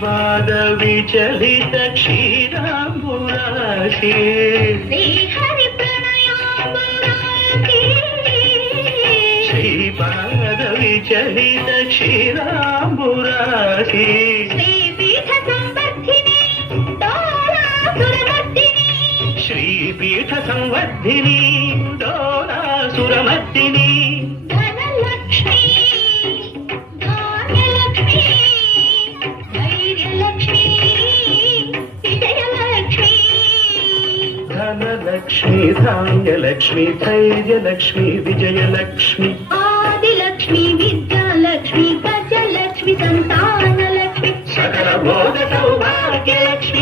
శ్రీపాద విచలిత క్షీరాంబురాశి శ్రీహరి ప్రణయాంబురాశి శ్రీపాద విచలిత క్షీరాంబురాశి శ్రీపీఠ సంవర్ధిని డోలాసురమర్దిని శ్రీపీఠ సంవర్ధిని డోలాసురమర్దిని ధనలక్ష్మి ధాన్యలక్ష్మి ధైర్యలక్ష్మి విజయలక్ష్మి ధనలక్ష్మి ధాన్యలక్ష్మి ధైర్యలక్ష్మి విజయలక్ష్మి ఆదిలక్ష్మి విద్యాలక్ష్మి గజలక్ష్మి సంతానలక్ష్మి సకల భోగ సౌభాగ్యలక్ష్మి